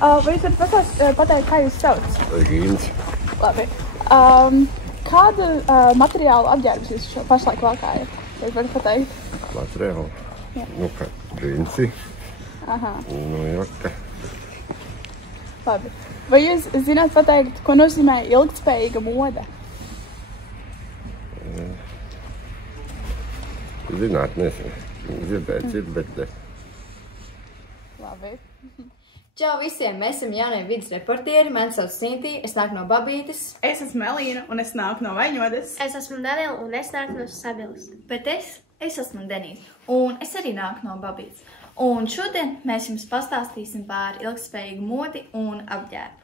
Vai jūs varat pateikt, kā jūs sauc? Gīns. Labi. Kādu materiālu apģērbus jūs pašlaik valkājat? Vai varat pateikt? Materiālu? Jā. Nu, kā džinsi. Aha. Nu, jaka. Labi. Vai jūs zināt pateikt, ko nozīmē ilgtspējīga mode? Zināt, nezinu. Dzirdēt, bet... Labi. Čau visiem! Mēs esam jaunie vidas reportieri. Mani sauc Sintīja, es nāku no Babītes. Es esmu Melīna un es nāku no Vaņodes. Es esmu Daniela un es nāku no Sabilas. Bet es esmu Denīta un es arī nāku no Babītes. Un šodien mēs jums pastāstīsim par ilgtspējīgu modi un apģērbu.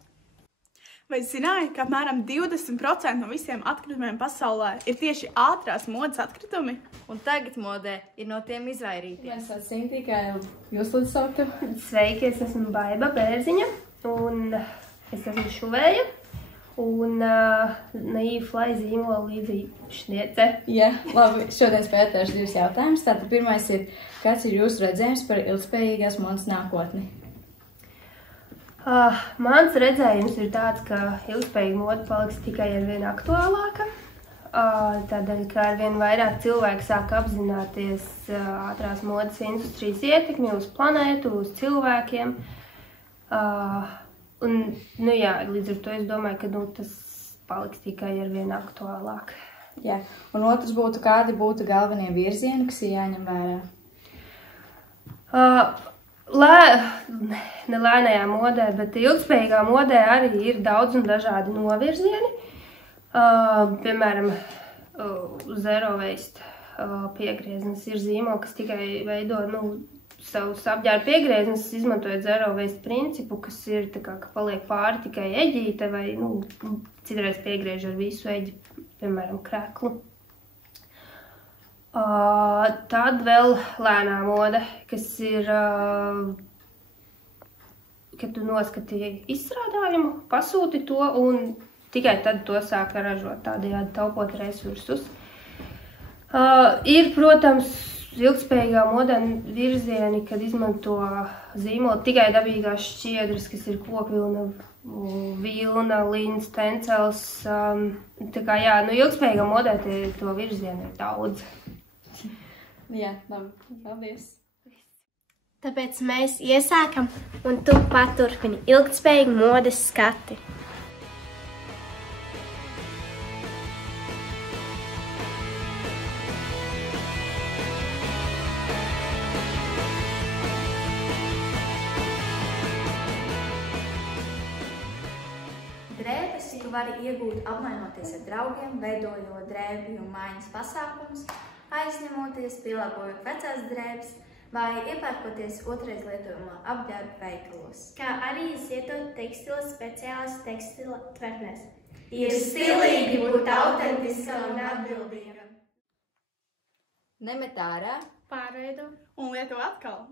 Vai zināji, ka apmēram 20% no visiem atkritumiem pasaulē ir tieši ātrās modes atkritumi? Un tagad modē ir no tiem izvairīties. Mani sauc Sintīja, kā jau jūs lūdzu sauktu. Sveiki, es esmu Baiba Bērziņa un es esmu šuvēja un Naīflai zīmola līdzīšniece. Jā, labi. Šodien spēlēšu divus jautājumus. Tātad pirmais ir, kāds ir jūsu redzējums par ilgtspējīgās modes nākotni? Mans redzējums ir tāds, ka ilgtspējīga mode paliks tikai arvien aktuālāka. Tādēļ, ka arvien vairāk cilvēki sāk apzināties ātrās modes industrijas ietekmi uz planētu, uz cilvēkiem. Un, nu jā, līdz ar to es domāju, ka tas paliks tikai arvien aktuālāk. Jā, un otrs būtu, kādi būtu galvenie virzieni, kas ir jāņem vērā? Ne lēnajā modē, bet ilgtspējīgā modē arī ir daudz un dažādi novirzieni. Piemēram, zero waste piegrieznes ir zīmola, kas tikai veido savus apģērbu piegrieznes, izmantojot zero waste principu, kas ir tā kā, ka paliek pāri tikai eģīte vai citreiz piegriež ar visu eģi, piemēram, kreklu. Tad vēl lēnā mode, kas ir, kad tu noskatīji izstrādājumu, pasūti to un tikai tad to sāka ražot, tādējādi taupot resursus. Ir, protams, ilgtspējīgā modē virzieni, kad izmanto zīmolu tikai dabīgās šķiedras, kas ir kokvilna, vilna, līns, tencels. Tā kā jā, ilgtspējīgā modē to virzienu ir daudz. Jā, labi. Paldies. Tāpēc mēs iesākam un tu paturpini ilgtspējīgu modes skati. Drēbes tu vari iegūt apmainoties ar draugiem, veidojot drēbju maiņas pasākumus, aizņemoties, pielāgojot vecās drēbes vai iepērkoties otrais lietojumā apģērbu veikalos. Kā arī izietot tekstilas speciālas tekstila tvertnēs. Ir stilīgi būt autentiskam un atbildīgam. Nemet ārā. Pārveido Un lieto atkal.